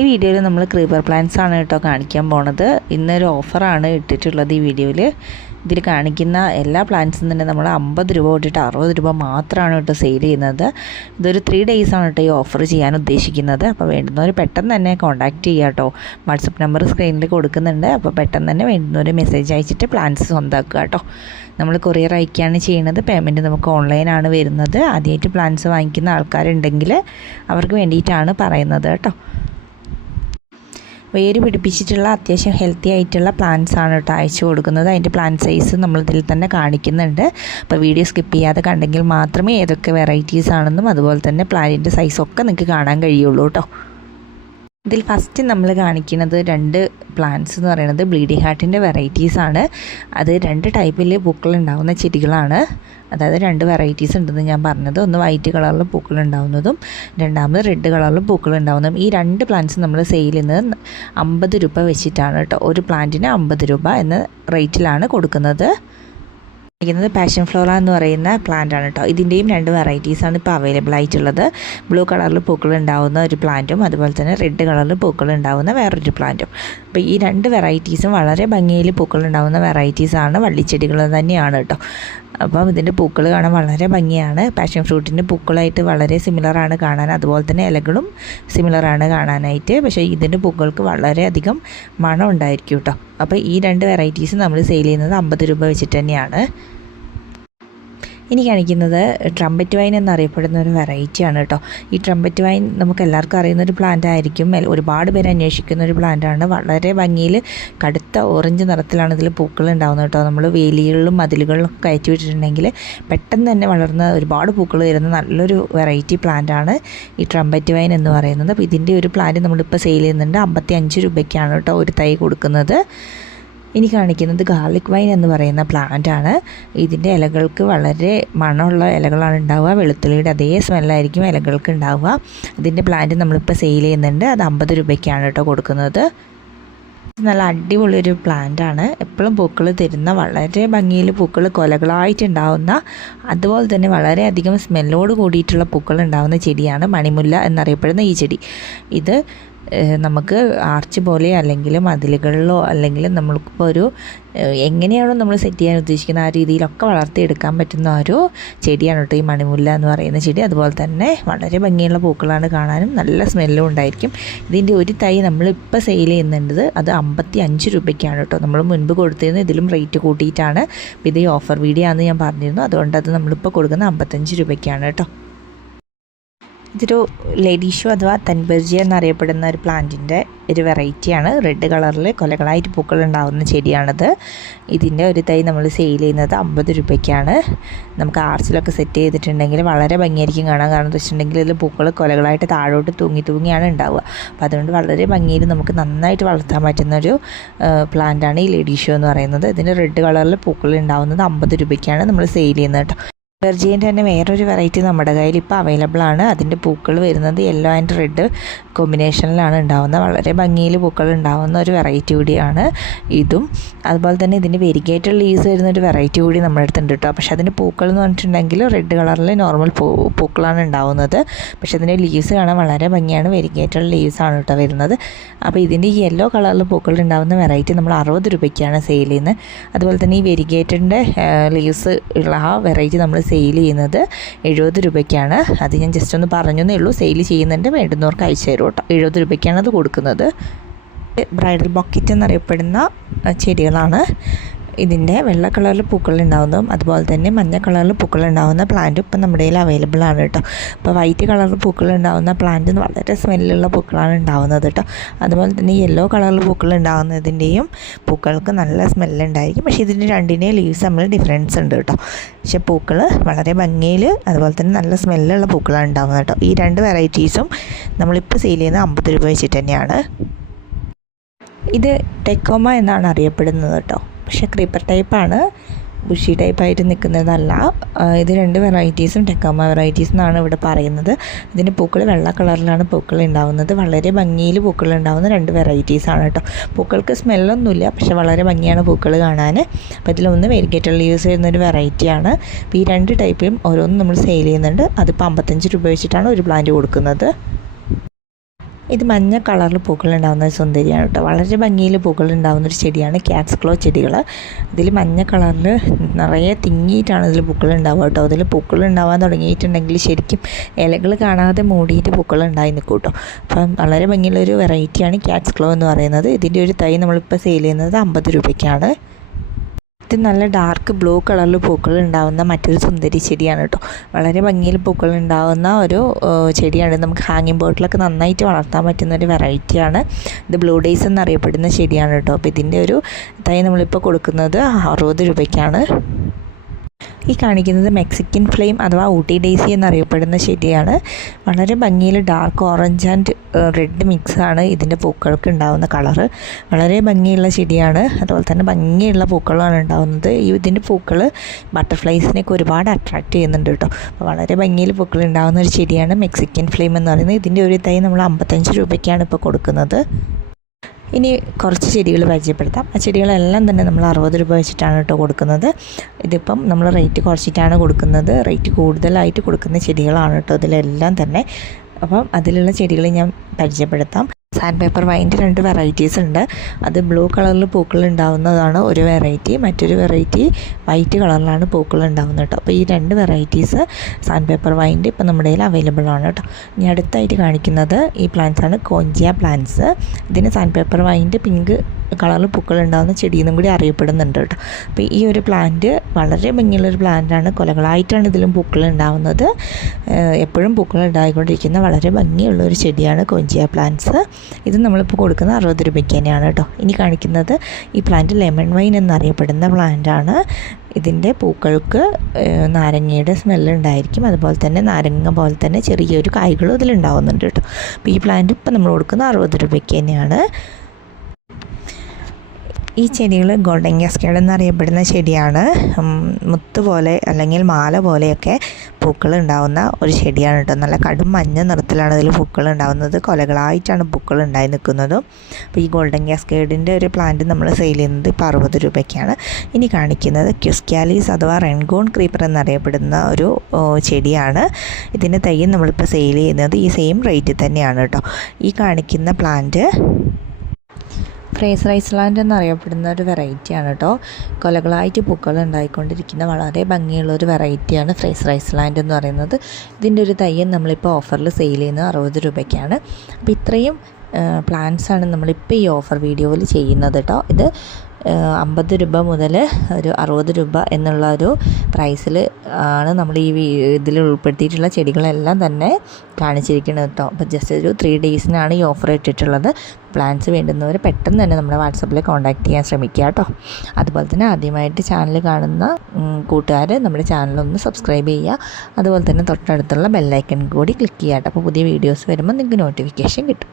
ഈ വീഡിയോയിൽ നമ്മൾ ക്രീപ്പർ പ്ലാന്റ്സ് ആണ് കേട്ടോ കാണിക്കാൻ പോണത്. ഇന്നൊരു ഓഫറാണ് ഇട്ടിട്ടുള്ളത് ഈ വീഡിയോയിൽ. ഇതിൽ കാണിക്കുന്ന എല്ലാ പ്ലാന്റ്സും തന്നെ നമ്മൾ 50 രൂപ തൊട്ടിട്ട് 60 രൂപ മാത്രമാണ് കേട്ടോ സെയിൽ ചെയ്യുന്നത്. ഇതൊരു 3 days ആണ് കേട്ടോ ഈ ഓഫർ ചെയ്യാൻ ഉദ്ദേശിക്കുന്നത്. അപ്പോൾ വേണ്ടുന്നവർ പെട്ടെന്ന് തന്നെ കോൺടാക്റ്റ് ചെയ്യുക കേട്ടോ. വാട്സപ്പ് നമ്പർ സ്ക്രീനിൽ കൊടുക്കുന്നുണ്ട്. അപ്പോൾ പെട്ടെന്ന് തന്നെ വേണ്ടുന്നവർ മെസ്സേജ് അയച്ചിട്ട് പ്ലാന്റ്സ് സ്വന്തമാക്കുക കേട്ടോ. നമ്മൾ കൊറിയർ അയക്കുകയാണ് ചെയ്യുന്നത്. പേയ്മെൻറ്റ് നമുക്ക് ഓൺലൈനാണ് വരുന്നത്. ആദ്യമായിട്ട് പ്ലാന്റ്സ് വാങ്ങിക്കുന്ന ആൾക്കാരുണ്ടെങ്കിൽ അവർക്ക് വേണ്ടിയിട്ടാണ് പറയുന്നത് കേട്ടോ. വേര് പിടിപ്പിച്ചിട്ടുള്ള അത്യാവശ്യം ഹെൽത്തി ആയിട്ടുള്ള പ്ലാന്റ്സ് ആണ് കേട്ടോ അയച്ചു കൊടുക്കുന്നത്. അതിൻ്റെ പ്ലാന്റ് സൈസ് നമ്മളിതിൽ തന്നെ കാണിക്കുന്നുണ്ട്. അപ്പോൾ വീഡിയോ സ്കിപ്പ് ചെയ്യാതെ കണ്ടെങ്കിൽ മാത്രമേ ഏതൊക്കെ വെറൈറ്റീസ് ആണെന്നും അതുപോലെ തന്നെ പ്ലാന്റിൻ്റെ സൈസൊക്കെ നിങ്ങൾക്ക് കാണാൻ കഴിയുള്ളൂ കേട്ടോ. ഇതിൽ ഫസ്റ്റ് നമ്മൾ കാണിക്കുന്നത് 2 പ്ലാന്റ്സ് എന്ന് പറയുന്നത് ബ്ലീഡിംഗ് ഹാർട്ടിൻ്റെ വെറൈറ്റീസാണ്. അത് 2 ടൈപ്പിൽ പൂക്കളുണ്ടാകുന്ന ചെടികളാണ്. അതായത് 2 വെറൈറ്റീസ് ഉണ്ടെന്ന് ഞാൻ പറഞ്ഞത്. ഒന്ന് വൈറ്റ് കളറിൽ പൂക്കളുണ്ടാവുന്നതും രണ്ടാമത് റെഡ് കളറിൽ പൂക്കളുണ്ടാവുന്നതും. ഈ 2 പ്ലാന്റ്സ് നമ്മൾ സെയിൽ ചെയ്യുന്നത് 50 രൂപ വെച്ചിട്ടാണ് കേട്ടോ. ഒരു പ്ലാന്റിന് 50 രൂപ എന്ന റേറ്റിലാണ് കൊടുക്കുന്നത്. പാഷൻ ഫ്ലോറ എന്ന് പറയുന്ന പ്ലാന്റ് ആണ് കേട്ടോ. ഇതിൻ്റെയും 2 വെറൈറ്റീസാണ് ഇപ്പോൾ അവൈലബിൾ ആയിട്ടുള്ളത്. ബ്ലൂ കളറിൽ പൂക്കൾ ഉണ്ടാവുന്ന ഒരു പ്ലാന്റും അതുപോലെ തന്നെ റെഡ് കളറിൽ പൂക്കൾ ഉണ്ടാവുന്ന വേറൊരു പ്ലാന്റും. അപ്പോൾ ഈ 2 വെറൈറ്റീസും വളരെ ഭംഗിയിൽ പൂക്കൾ ഉണ്ടാവുന്ന വെറൈറ്റീസാണ്. വള്ളിച്ചെടികൾ തന്നെയാണ് കേട്ടോ. അപ്പം ഇതിൻ്റെ പൂക്കൾ കാണാൻ വളരെ ഭംഗിയാണ്. പാഷൻ ഫ്രൂട്ടിൻ്റെ പൂക്കളായിട്ട് വളരെ സിമിലറാണ് കാണാൻ. അതുപോലെ തന്നെ ഇലകളും സിമിലറാണ് കാണാനായിട്ട്. പക്ഷേ ഇതിൻ്റെ പൂക്കൾക്ക് വളരെയധികം മണം ഉണ്ടായിരിക്കും കേട്ടോ. അപ്പോൾ ഈ 2 വെറൈറ്റീസ് നമ്മൾ സെയിൽ ചെയ്യുന്നത് 50 രൂപ വെച്ചിട്ട് തന്നെയാണ്. ഇനി കാണിക്കുന്നത് ട്രംപറ്റ് വൈൻ എന്നറിയപ്പെടുന്ന ഒരു വെറൈറ്റിയാണ് കേട്ടോ. ഈ ട്രംപറ്റ് വൈൻ നമുക്ക് എല്ലാവർക്കും അറിയുന്നൊരു പ്ലാന്റ് ആയിരിക്കും. ഒരുപാട് പേര് അന്വേഷിക്കുന്ന ഒരു പ്ലാന്റാണ്. വളരെ ഭംഗിയിൽ കടുത്ത ഓറഞ്ച് നിറത്തിലാണ് ഇതിൽ പൂക്കൾ ഉണ്ടാകുന്നത് കേട്ടോ. നമ്മൾ വേലികളിലും മതിലുകളിലും കയറ്റി വിട്ടിട്ടുണ്ടെങ്കിൽ പെട്ടെന്ന് തന്നെ വളർന്ന ഒരുപാട് പൂക്കൾ തരുന്ന നല്ലൊരു വെറൈറ്റി പ്ലാന്റാണ് ഈ ട്രംപറ്റ് വൈൻ എന്ന് പറയുന്നത്. അപ്പോൾ ഇതിൻ്റെ ഒരു പ്ലാന്റ് നമ്മളിപ്പോൾ സെയിൽ ചെയ്യുന്നുണ്ട്. 55 രൂപയ്ക്കാണ് കേട്ടോ ഒരു തൈ കൊടുക്കുന്നത്. ഇനി കാണിക്കുന്നത് ഗാർലിക് വൈൻ എന്ന് പറയുന്ന പ്ലാന്റ് ആണ്. ഇതിൻ്റെ ഇലകൾക്ക് വളരെ മണമുള്ള ഇലകളാണ് ഉണ്ടാവുക. വെളുത്തുള്ളിയുടെ അതേ സ്മെല്ലായിരിക്കും ഇലകൾക്ക് ഉണ്ടാവുക. ഇതിൻ്റെ പ്ലാന്റ് നമ്മളിപ്പോൾ സെയിൽ ചെയ്യുന്നുണ്ട്. അത് 50 രൂപയ്ക്കാണ് കേട്ടോ കൊടുക്കുന്നത്. നല്ല അടിപൊളിയൊരു പ്ലാന്റ് ആണ്. എപ്പോഴും പൂക്കൾ തരുന്ന, വളരെ ഭംഗിയിൽ പൂക്കൾ കൊലകളായിട്ടുണ്ടാവുന്ന, അതുപോലെ തന്നെ വളരെയധികം സ്മെല്ലോട് കൂടിയിട്ടുള്ള പൂക്കൾ ഉണ്ടാവുന്ന ചെടിയാണ് മണിമുല്ല എന്നറിയപ്പെടുന്ന ഈ ചെടി. ഇത് നമുക്ക് ആർച്ച് പോലെ അല്ലെങ്കിൽ മതിലുകളിലോ അല്ലെങ്കിൽ നമ്മൾക്കിപ്പോൾ ഒരു എങ്ങനെയാണോ നമ്മൾ സെറ്റ് ചെയ്യാൻ ഉദ്ദേശിക്കുന്ന ആ രീതിയിലൊക്കെ വളർത്തിയെടുക്കാൻ പറ്റുന്ന ഒരു ചെടിയാണ് കേട്ടോ ഈ മണിമുല്ല എന്ന് പറയുന്ന ചെടി. അതുപോലെ തന്നെ വളരെ ഭംഗിയുള്ള പൂക്കളാണ് കാണാനും, നല്ല സ്മെല്ലും ഉണ്ടായിരിക്കും. ഇതിൻ്റെ ഒരു തൈ നമ്മളിപ്പോൾ സെയിൽ ചെയ്യുന്നുണ്ട്. അത് 55 രൂപയ്ക്കാണ് കേട്ടോ. നമ്മൾ മുൻപ് കൊടുത്തിരുന്നത് ഇതിലും റേറ്റ് കൂട്ടിയിട്ടാണ്. ഇത് ഈ ഓഫർ വീഡിയോ ആണെന്ന് ഞാൻ പറഞ്ഞിരുന്നു. അതുകൊണ്ട് അത് നമ്മളിപ്പോൾ കൊടുക്കുന്നത് 55 രൂപയ്ക്കാണ് കേട്ടോ. ഇതൊരു ലേഡീഷോ അഥവാ തൻബർജി എന്നറിയപ്പെടുന്ന ഒരു പ്ലാന്റിൻ്റെ ഒരു വെറൈറ്റിയാണ്. റെഡ് കളറിൽ കൊലകളായിട്ട് പൂക്കൾ ഉണ്ടാകുന്ന ചെടിയാണത്. ഇതിൻ്റെ ഒരു തൈ നമ്മൾ സെയിൽ ചെയ്യുന്നത് 50 രൂപയ്ക്കാണ്. നമുക്ക് ആർച്ചിലൊക്കെ സെറ്റ് ചെയ്തിട്ടുണ്ടെങ്കിൽ വളരെ ഭംഗിയായിരിക്കും കാണാൻ. കാരണം എന്ന് വെച്ചിട്ടുണ്ടെങ്കിൽ ഇതിൽ പൂക്കൾ കൊലകളായിട്ട് താഴോട്ട് തൂങ്ങിയാണ് ഉണ്ടാവുക. അപ്പോൾ അതുകൊണ്ട് വളരെ ഭംഗിയിൽ നമുക്ക് നന്നായിട്ട് വളർത്താൻ പറ്റുന്നൊരു പ്ലാന്റാണ് ഈ ലേഡീഷോ എന്ന് പറയുന്നത്. ഇതിൻ്റെ റെഡ് കളറിൽ പൂക്കൾ ഉണ്ടാകുന്നത് 50 രൂപയ്ക്കാണ് നമ്മൾ സെയിൽ ചെയ്യുന്നത് കേട്ടോ. വെർജീൻ്റെ തന്നെ വേറൊരു വെറൈറ്റി നമ്മുടെ കയ്യിൽ ഇപ്പോൾ അവൈലബിൾ ആണ്. അതിൻ്റെ പൂക്കൾ വരുന്നത് യെല്ലോ ആൻഡ് റെഡ് കോമ്പിനേഷനിലാണ് ഉണ്ടാകുന്നത്. വളരെ ഭംഗിയിൽ പൂക്കൾ ഉണ്ടാകുന്ന ഒരു വെറൈറ്റി കൂടിയാണ് ഇതും. അതുപോലെ തന്നെ ഇതിൻ്റെ വെരിഗേറ്റഡ് ലീവ്സ് വരുന്നൊരു വെറൈറ്റി കൂടി നമ്മുടെ അടുത്തുണ്ട് കേട്ടോ. പക്ഷേ അതിൻ്റെ പൂക്കൾ എന്ന് പറഞ്ഞിട്ടുണ്ടെങ്കിൽ റെഡ് കളറിൽ നോർമൽ പൂക്കളാണ് ഉണ്ടാകുന്നത്. പക്ഷേ അതിൻ്റെ ലീവ്സ് കാണാൻ വളരെ ഭംഗിയാണ്. വെരിഗേറ്റഡ് ലീവ്സ് ആണ് കേട്ടോ വരുന്നത്. അപ്പോൾ ഇതിൻ്റെ ഈ യെല്ലോ കളറിൽ പൂക്കൾ ഉണ്ടാകുന്ന വെറൈറ്റി നമ്മൾ 60 രൂപയ്ക്കാണ് സെയിൽ ചെയ്യുന്നത്. അതുപോലെ തന്നെ ഈ വെരിഗേറ്റഡിൻ്റെ ലീവ്സ് ഉള്ള ആ വെറൈറ്റി നമ്മൾ സെയിൽ ചെയ്യുന്നത് 70 രൂപയ്ക്കാണ്. അത് ഞാൻ ജസ്റ്റ് ഒന്ന് പറഞ്ഞേ ഉള്ളൂ. സെയിൽ ചെയ്യുന്നുണ്ട്, വേണ്ടുന്നവർക്ക് അയച്ചു തരും കേട്ടോ. 70 രൂപയ്ക്കാണ് അത് കൊടുക്കുന്നത്. ബ്രൈഡൽ ബക്കറ്റ് എന്നറിയപ്പെടുന്ന ചെടികളാണ്. ഇതിൻ്റെ വെള്ള കളറിൽ പൂക്കൾ ഉണ്ടാകുന്നതും അതുപോലെ തന്നെ മഞ്ഞ കളറിൽ പൂക്കൾ ഉണ്ടാകുന്ന പ്ലാന്റും ഇപ്പം നമ്മുടെ കയ്യിൽ അവൈലബിൾ ആണ് കേട്ടോ. ഇപ്പോൾ വൈറ്റ് കളറിൽ പൂക്കൾ ഉണ്ടാകുന്ന പ്ലാന്റ് വളരെ സ്മെല്ലുള്ള പൂക്കളാണ് ഉണ്ടാകുന്നത് കേട്ടോ. അതുപോലെ തന്നെ യെല്ലോ കളറിൽ പൂക്കൾ ഉണ്ടാകുന്നതിൻ്റെയും പൂക്കൾക്ക് നല്ല സ്മെല്ലുണ്ടായിരിക്കും. പക്ഷേ ഇതിൻ്റെ രണ്ടിൻ്റെയും ലീവ്സ് നമ്മൾ ഡിഫറൻസ് ഉണ്ട് കേട്ടോ. പക്ഷേ പൂക്കൾ വളരെ ഭംഗിയിൽ അതുപോലെ തന്നെ നല്ല സ്മെല്ലുള്ള പൂക്കളാണ് ഉണ്ടാകുന്നത് കേട്ടോ. ഈ 2 വെറൈറ്റീസും നമ്മളിപ്പോൾ സെയിൽ ചെയ്യുന്നത് 50 രൂപ വെച്ചിട്ട് തന്നെയാണ്. ഇത് ടെക്കോമ എന്നാണ് അറിയപ്പെടുന്നത് കേട്ടോ. പക്ഷേ ക്രീപ്പർ ടൈപ്പാണ്, ബുഷി ടൈപ്പായിട്ട് നിൽക്കുന്നതല്ല. ഇത് 2 വെറൈറ്റീസും ടെക്കോമ വെറൈറ്റീസ് എന്നാണ് ഇവിടെ പറയുന്നത്. ഇതിൻ്റെ പൂക്കൾ വെള്ള കളറിലാണ് പൂക്കൾ ഉണ്ടാകുന്നത്. വളരെ ഭംഗിയിൽ പൂക്കൾ ഉണ്ടാകുന്ന 2 വെറൈറ്റീസാണ് കേട്ടോ. പൂക്കൾക്ക് സ്മെല്ലൊന്നുമില്ല, പക്ഷേ വളരെ ഭംഗിയാണ് പൂക്കൾ കാണാൻ. അപ്പോൾ ഇതിലൊന്ന് വെരിഗേറ്റഡ് ലീവ്സ് വരുന്നൊരു വെറൈറ്റിയാണ്. അപ്പോൾ ഈ 2 ടൈപ്പും ഓരോന്നും നമ്മൾ സെയിൽ ചെയ്യുന്നുണ്ട്. അതിപ്പോൾ 55 രൂപ വെച്ചിട്ടാണ് ഒരു പ്ലാന്റ് കൊടുക്കുന്നത്. ഇത് മഞ്ഞ കളറിൽ പൂക്കളുണ്ടാകുന്ന ഒരു സുന്ദരിയാണ് കേട്ടോ. വളരെ ഭംഗിയിൽ പൂക്കളുണ്ടാകുന്നൊരു ചെടിയാണ് ക്യാറ്റ്സ് ക്ലോ ചെടികൾ. ഇതിൽ മഞ്ഞ കളറിൽ നിറയെ തിങ്ങിയിട്ടാണ് ഇതിൽ പൂക്കളുണ്ടാവുക കേട്ടോ. അതിൽ പൂക്കളുണ്ടാവാൻ തുടങ്ങിയിട്ടുണ്ടെങ്കിൽ ശരിക്കും ഇലകൾ കാണാതെ മൂടിയിട്ട് പൂക്കളുണ്ടായി നിൽക്കും കേട്ടോ. അപ്പം വളരെ ഭംഗിയുള്ളൊരു വെറൈറ്റിയാണ് ക്യാറ്റ്സ് ക്ലോ എന്ന് പറയുന്നത്. ഇതിൻ്റെ ഒരു തൈ നമ്മളിപ്പോൾ സെയിൽ ചെയ്യുന്നത് 50 രൂപയ്ക്കാണ്. ഇത് നല്ല ഡാർക്ക് ബ്ലൂ കളറിൽ പൂക്കൾ ഉണ്ടാകുന്ന മറ്റൊരു സുന്ദരി ചെടിയാണ് കേട്ടോ. വളരെ ഭംഗിയിൽ പൂക്കൾ ഉണ്ടാകുന്ന ഒരു ചെടിയാണ്. നമുക്ക് ഹാങ്ങിങ് ബോട്ടിലൊക്കെ നന്നായിട്ട് വളർത്താൻ പറ്റുന്ന ഒരു വെറൈറ്റിയാണ്. ഇത് ബ്ലൂ ഡേയ്സ് എന്നറിയപ്പെടുന്ന ചെടിയാണ് കേട്ടോ. അപ്പോൾ ഇതിൻ്റെ ഒരു തൈ നമ്മളിപ്പോൾ കൊടുക്കുന്നത് 60 രൂപയ്ക്കാണ്. ഈ കാണിക്കുന്നത് മെക്സിക്കൻ ഫ്ലെയിം അഥവാ ഊട്ടി ഡേയ്സി എന്നറിയപ്പെടുന്ന ചെടിയാണ്. വളരെ ഭംഗിയിൽ ഡാർക്ക് ഓറഞ്ച് ആൻഡ് റെഡ് മിക്സാണ് ഇതിൻ്റെ പൂക്കൾക്ക് ഉണ്ടാകുന്ന കളറ്. വളരെ ഭംഗിയുള്ള ചെടിയാണ്. അതുപോലെ തന്നെ ഭംഗിയുള്ള പൂക്കളാണ് ഉണ്ടാകുന്നത്. ഇതിൻ്റെ പൂക്കൾ ബട്ടർഫ്ലൈസിനെയൊക്കെ ഒരുപാട് അട്രാക്റ്റ് ചെയ്യുന്നുണ്ട് കേട്ടോ. അപ്പോൾ വളരെ ഭംഗിയിൽ പൂക്കൾ ഉണ്ടാകുന്ന ഒരു ചെടിയാണ് മെക്സിക്കൻ ഫ്ലെയിം എന്ന് പറയുന്നത്. ഇതിൻ്റെ ഒരു തൈ നമ്മൾ 55 രൂപയ്ക്കാണ് ഇപ്പോൾ കൊടുക്കുന്നത്. ഇനി കുറച്ച് ചെടികൾ പരിചയപ്പെടുത്താം. ആ ചെടികളെല്ലാം തന്നെ നമ്മൾ 60 രൂപ വെച്ചിട്ടാണ് കേട്ടോ കൊടുക്കുന്നത്. ഇതിപ്പം നമ്മൾ റേറ്റ് കുറച്ചിട്ടാണ് കൊടുക്കുന്നത്. റേറ്റ് കൂടുതലായിട്ട് കൊടുക്കുന്ന ചെടികളാണ് കേട്ടോ ഇതിലെല്ലാം തന്നെ. അപ്പം അതിലുള്ള ചെടികൾ ഞാൻ പരിചയപ്പെടുത്താം. സാൻഡ് പേപ്പർ വൈൻ്റെ 2 വെറൈറ്റീസ് ഉണ്ട്. അത് ബ്ലൂ കളറിൽ പൂക്കൾ ഉണ്ടാവുന്നതാണ് ഒരു വെറൈറ്റി. മറ്റൊരു വെറൈറ്റി വൈറ്റ് കളറിലാണ് പൂക്കൾ ഉണ്ടാവുന്നത് കേട്ടോ. അപ്പോൾ ഈ 2 വെറൈറ്റീസ് സാൻഡ് പേപ്പർ വൈൻ്റെ ഇപ്പം നമ്മുടെ കയ്യിൽ അവൈലബിൾ ആണ് കേട്ടോ. ഇനി അടുത്തായിട്ട് കാണിക്കുന്നത് ഈ പ്ലാന്റ്സ് ആണ്, കോഞ്ചിയ പ്ലാന്റ്സ്. ഇതിന് സാൻഡ് പേപ്പർ വൈൻ്റെ പിങ്ക് കളറിൽ പൂക്കൾ ഉണ്ടാകുന്ന ചെടിയെന്നും കൂടി അറിയപ്പെടുന്നുണ്ട് കേട്ടോ. അപ്പോൾ ഈ ഒരു പ്ലാന്റ് വളരെ ഭംഗിയുള്ളൊരു പ്ലാന്റാണ്. കൊലകളായിട്ടാണ് ഇതിലും പൂക്കൾ ഉണ്ടാകുന്നത്. എപ്പോഴും പൂക്കൾ ഉണ്ടായിക്കൊണ്ടിരിക്കുന്ന വളരെ ഭംഗിയുള്ളൊരു ചെടിയാണ് കോഞ്ചിയ പ്ലാന്റ്സ്. ഇത് നമ്മളിപ്പോൾ കൊടുക്കുന്നത് 60 രൂപയ്ക്ക് തന്നെയാണ് കേട്ടോ. ഇനി കാണിക്കുന്നത് ഈ പ്ലാന്റ് ലെമൺ വൈൻ എന്നറിയപ്പെടുന്ന പ്ലാന്റാണ്. ഇതിൻ്റെ പൂക്കൾക്ക് നാരങ്ങയുടെ സ്മെല്ലുണ്ടായിരിക്കും. അതുപോലെ തന്നെ നാരങ്ങ പോലെ തന്നെ ചെറിയൊരു കായ്കളും ഇതിലുണ്ടാവുന്നുണ്ട് കേട്ടോ. അപ്പോൾ ഈ പ്ലാന്റ് ഇപ്പോൾ നമ്മൾ കൊടുക്കുന്നത് 60 രൂപയ്ക്ക് തന്നെയാണ്. ഈ ചെടികൾ ഗോൾഡൻ കാസ്കേഡ് എന്നറിയപ്പെടുന്ന ചെടിയാണ്. മുത്ത് പോലെ അല്ലെങ്കിൽ മാല പോലെയൊക്കെ പൂക്കൾ ഉണ്ടാകുന്ന ഒരു ചെടിയാണ് കേട്ടോ. നല്ല കടും മഞ്ഞ നിറത്തിലാണ് ഇതിൽ പൂക്കൾ ഉണ്ടാകുന്നത്. കൊലകളായിട്ടാണ് പൂക്കൾ ഉണ്ടായി നിൽക്കുന്നതും. അപ്പോൾ ഈ ഗോൾഡൻ കാസ്കേഡിൻ്റെ ഒരു പ്ലാന്റ് നമ്മൾ സെയിൽ ചെയ്യുന്നത് ഇപ്പോൾ 60 രൂപയ്ക്കാണ്. ഇനി കാണിക്കുന്നത് ക്യുസ്കാലീസ് അഥവാ റെൻഗോൺ ക്രീപ്പർ എന്നറിയപ്പെടുന്ന ഒരു ചെടിയാണ്. ഇതിൻ്റെ തൈ നമ്മളിപ്പോൾ സെയിൽ ചെയ്യുന്നത് ഈ സെയിം റേറ്റിൽ തന്നെയാണ് കേട്ടോ. ഈ കാണിക്കുന്ന പ്ലാന്റ് ഫ്രേസർ ഐസ്ലാൻഡ് എന്നറിയപ്പെടുന്ന ഒരു വെറൈറ്റിയാണ് കേട്ടോ. കൊലകളായിട്ട് പൂക്കൾ ഉണ്ടായിക്കൊണ്ടിരിക്കുന്ന വളരെ ഭംഗിയുള്ളൊരു വെറൈറ്റിയാണ് ഫ്രേസർ ഐസ്ലാൻഡ് എന്ന് പറയുന്നത്. ഇതിൻ്റെ ഒരു തയ്യൻ നമ്മളിപ്പോൾ ഓഫറിൽ സെയിൽ ചെയ്യുന്നത് 60 രൂപയ്ക്കാണ്. അപ്പോൾ ഇത്രയും പ്ലാന്റ്സാണ് നമ്മളിപ്പോൾ ഈ ഓഫർ വീഡിയോയിൽ ചെയ്യുന്നത് കേട്ടോ. ഇത് 50 രൂപ മുതൽ ഒരു 60 രൂപ എന്നുള്ള ഒരു പ്രൈസിൽ ആണ് നമ്മൾ ഈ ഇതിൽ ഉൾപ്പെടുത്തിയിട്ടുള്ള ചെടികളെല്ലാം തന്നെ കാണിച്ചിരിക്കുന്നത് കേട്ടോ. അപ്പോൾ ജസ്റ്റ് ഒരു 3 ഡേയ്സിനാണ് ഈ ഓഫർ ഇട്ടിട്ടുള്ളത്. പ്ലാൻസ് വേണ്ടുന്നവർ പെട്ടെന്ന് തന്നെ നമ്മുടെ വാട്സപ്പിൽ കോൺടാക്റ്റ് ചെയ്യാൻ ശ്രമിക്കുക കേട്ടോ. അതുപോലെ തന്നെ ആദ്യമായിട്ട് ചാനൽ കാണുന്ന കൂട്ടുകാർ നമ്മുടെ ചാനലൊന്ന് സബ്സ്ക്രൈബ് ചെയ്യുക. അതുപോലെ തന്നെ തൊട്ടടുത്തുള്ള ബെല്ലൈക്കൺ കൂടി ക്ലിക്ക് ചെയ്യുക കേട്ടോ. അപ്പോൾ പുതിയ വീഡിയോസ് വരുമ്പോൾ നിങ്ങൾക്ക് നോട്ടിഫിക്കേഷൻ കിട്ടും.